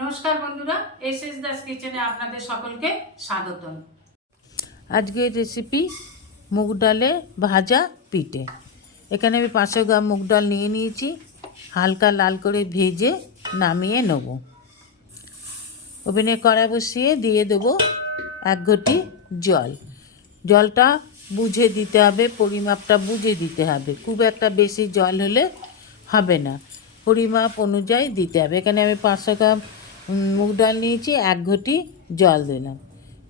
নমস্কার বন্ধুরা S S Das কিচেনে আপনাদের সকলকে স্বাগতম। আজকের রেসিপি মুগ ডালে ভাজা পিঠে। এখানে আমি পাঁচশো গ্রাম মুগ ডাল নিয়ে নিয়েছি। হালকা লাল করে ভেজে নামিয়ে নেব। ওভেনে কড়া বসিয়ে দিয়ে দেবো এক ঘটি জল। জলটা বুঝে দিতে হবে, পরিমাপটা বুঝে দিতে হবে। খুব একটা বেশি জল হলে হবে না। পরিমাপ অনুযায়ী দিতে হবে। এখানে আমি পাঁচশো গ্রাম মুগ ডাল নিয়েছি, এক ঘটি জল দিলাম।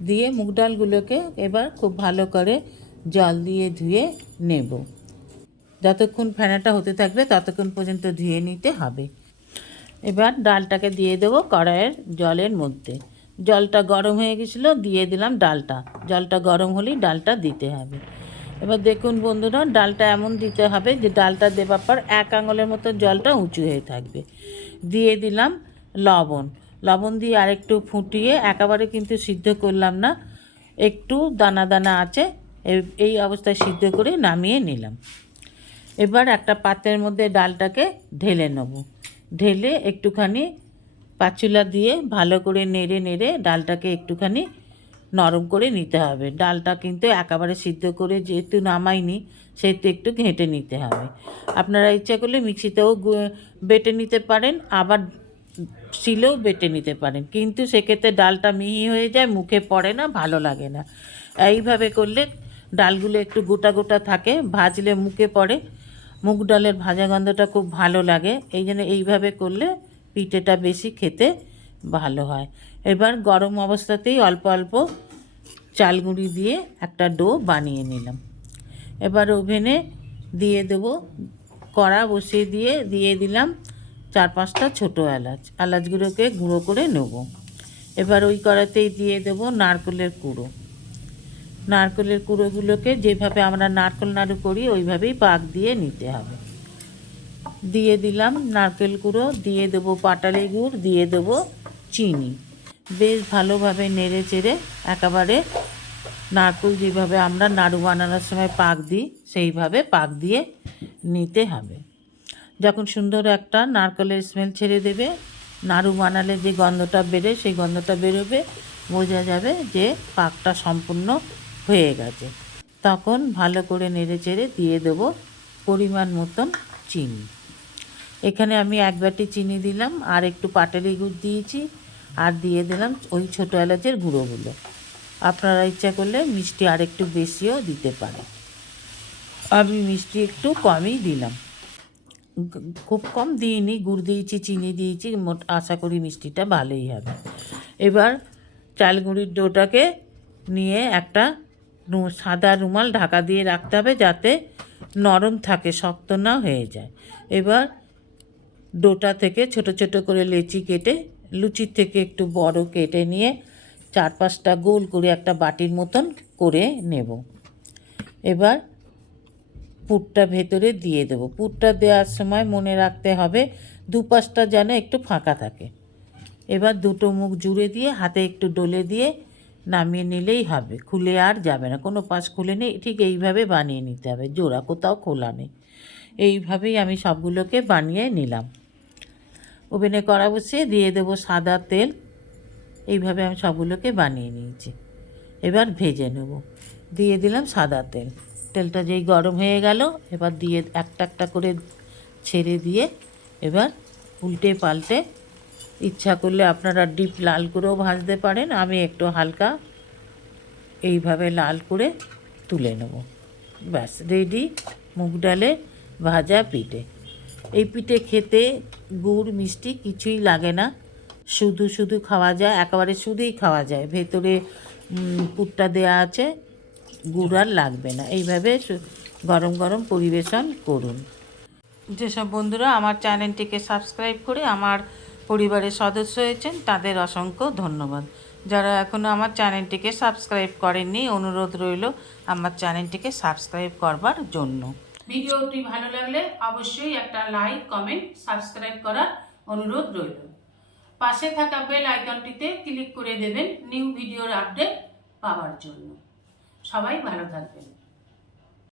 দিয়ে মুগ ডালগুলোকে এবার খুব ভালো করে জল দিয়ে ধুয়ে নেব। যতক্ষণ ফেনাটা হতে থাকবে ততক্ষণ পর্যন্ত ধুয়ে নিতে হবে। এবার ডালটাকে দিয়ে দেবো কড়াইয়ের জলের মধ্যে। জলটা গরম হয়ে গেছিল, দিয়ে দিলাম ডালটা। জলটা গরম হলেই ডালটা দিতে হবে। এবার দেখুন বন্ধুরা, ডালটা এমন দিতে হবে যে ডালটা দেবার পর এক আঙুলের মতো জলটা উঁচু হয়ে থাকবে। দিয়ে দিলাম লবণ। লবণ দিয়ে আরেকটু ফুটিয়ে একেবারে কিন্তু সিদ্ধ করলাম না। একটু দানা দানা আছে, এই- অবস্থায় সিদ্ধ করে নামিয়ে নিলাম। এবার একটা পাত্রের মধ্যে ডালটাকে ঢেলে নেব। ঢেলে একটুখানি পাচুলা দিয়ে ভালো করে নেড়ে নেড়ে ডালটাকে একটুখানি নরম করে নিতে হবে। ডালটা কিন্তু একেবারে সিদ্ধ করে যেহেতু নামাইনি, সেহেতু একটু ঘেঁটে নিতে হবে। আপনারা ইচ্ছা করলে মিক্সিতেও বেটে নিতে পারেন, আবার শিলেও বেটে নিতে পারেন। কিন্তু সেক্ষেত্রে ডালটা মিহি হয়ে যায়, মুখে পড়ে না, ভালো লাগে না। এইভাবে করলে ডালগুলো একটু গোটা গোটা থাকে, ভাজলে মুখে পড়ে। মুগ ডালের ভাজা গন্ধটা খুব ভালো লাগে। এই জন্য এইভাবে করলে পিঠেটা বেশি খেতে ভালো হয়। এবার গরম অবস্থাতেই অল্প অল্প চালগুঁড়ি দিয়ে একটা ডো বানিয়ে নিলাম। এবার ওভেনে দিয়ে দেবো, কড়া বসিয়ে দিয়ে দিয়ে দিলাম চার পাঁচটা ছোটো এলাচ। এলাচগুলোকে গুঁড়ো করে নেব। এবার ওই কড়াতেই দিয়ে দেবো নারকেলের কুড়ো। নারকেলের কুড়োগুলোকে যেভাবে আমরা নারকেল নাড়ু করি, ওইভাবেই পাক দিয়ে নিতে হবে। দিয়ে দিলাম নারকেল কুড়ো, দিয়ে দেবো পাটালি গুড় দিয়ে দেবো চিনি। বেশ ভালোভাবে নেড়ে চেড়ে একেবারে নারকেল যেভাবে আমরা নাড়ু বানানোর সময় পাক দিই, সেইভাবে পাক দিয়ে নিতে হবে। যখন সুন্দর একটা নারকেলের স্মেল ছেড়ে দেবে, নাড়ু বানালে যে গন্ধটা বেরোয়, সেই গন্ধটা বেরোবে, বোঝা যাবে যে পাকটা সম্পূর্ণ হয়ে গেছে। তখন ভালো করে নেড়ে চেড়ে দিয়ে দেবো পরিমাণ মতন চিনি। এখানে আমি এক বাটি চিনি দিলাম, আর একটু পাটালি গুড় দিয়েছি, আর দিয়ে দিলাম ওই ছোটো এলাচের গুঁড়োগুলো। আপনারা ইচ্ছা করলে মিষ্টি আর একটু বেশিও দিতে পারে আমি মিষ্টি একটু কমই দিলাম। খুব কম দিইনি, গুড় দিয়েছি, চিনি দিয়েছি, মোট আশা করি মিষ্টিটা ভালোই হবে। এবার চালগুড়ির ডোটাকে নিয়ে একটা সাদা রুমাল ঢাকা দিয়ে রাখতে হবে যাতে নরম থাকে, শক্ত না হয়ে যায়। এবার ডোটা থেকে ছোট ছোট করে লেচি কেটে, লুচির থেকে একটু বড় কেটে নিয়ে চার পাঁচটা গোল করে একটা বাটির মতন করে নেব। এবার পুরটা ভেতরে দিয়ে দেবো। পুরটা দেওয়ার সময় মনে রাখতে হবে দুপাশটা যেন একটু ফাঁকা থাকে। এবার দুটো মুখ জুড়ে দিয়ে, হাতে একটু ডলে দিয়ে নামিয়ে নিলেই হবে। খুলে আর যাবে না। কোনো পাশ খুলে নেই। ঠিক এইভাবে বানিয়ে নিতে হবে। জোড়া কোথাও খোলা নেই। এইভাবেই আমি সবগুলোকে বানিয়ে নিলাম। ওভেনে কড়া বসিয়ে দিয়ে দেবো সাদা তেল। এইভাবে আমি সবগুলোকে বানিয়ে নিয়েছি। এবার ভেজে নেব। দিয়ে দিলাম সাদা তেল। তেলটা যেই গরম হয়ে গেল এবার দিয়ে একটা একটা করে ছেড়ে দিয়ে এবার উল্টে পাল্টে ইচ্ছা করলে আপনারা ডিপ লাল করেও ভাজতে পারেন আমি একটু হালকা এইভাবে লাল করে তুলে নেব। ব্যাস রেডি মুগ ডালে ভাজা পিঠে। এই পিঠে খেতে গুড় মিষ্টি কিছুই লাগে না শুধু শুধু খাওয়া যায় একেবারে শুধুই খাওয়া যায়। ভেতরে উম, পুরটা দেওয়া আছে গুড় আর লাগবে না। এইভাবে গরম গরম পরিবেশন করুন। যেসব বন্ধুরা আমার চ্যানেলটিকে সাবস্ক্রাইব করে আমার পরিবারের সদস্য হয়েছেন, তাদের অসংখ্য ধন্যবাদ। যারা এখনও আমার চ্যানেলটিকে সাবস্ক্রাইব করেননি, অনুরোধ রইল আমার চ্যানেলটিকে সাবস্ক্রাইব করবার জন্য। ভিডিওটি ভালো লাগলে অবশ্যই একটা লাইক, কমেন্ট, সাবস্ক্রাইব করার অনুরোধ রইল। পাশে থাকা বেল আইকনটিতে ক্লিক করে দেবেন নিউ ভিডিওর আপডেট পাওয়ার জন্য। সবাই ভালো থাকবেন।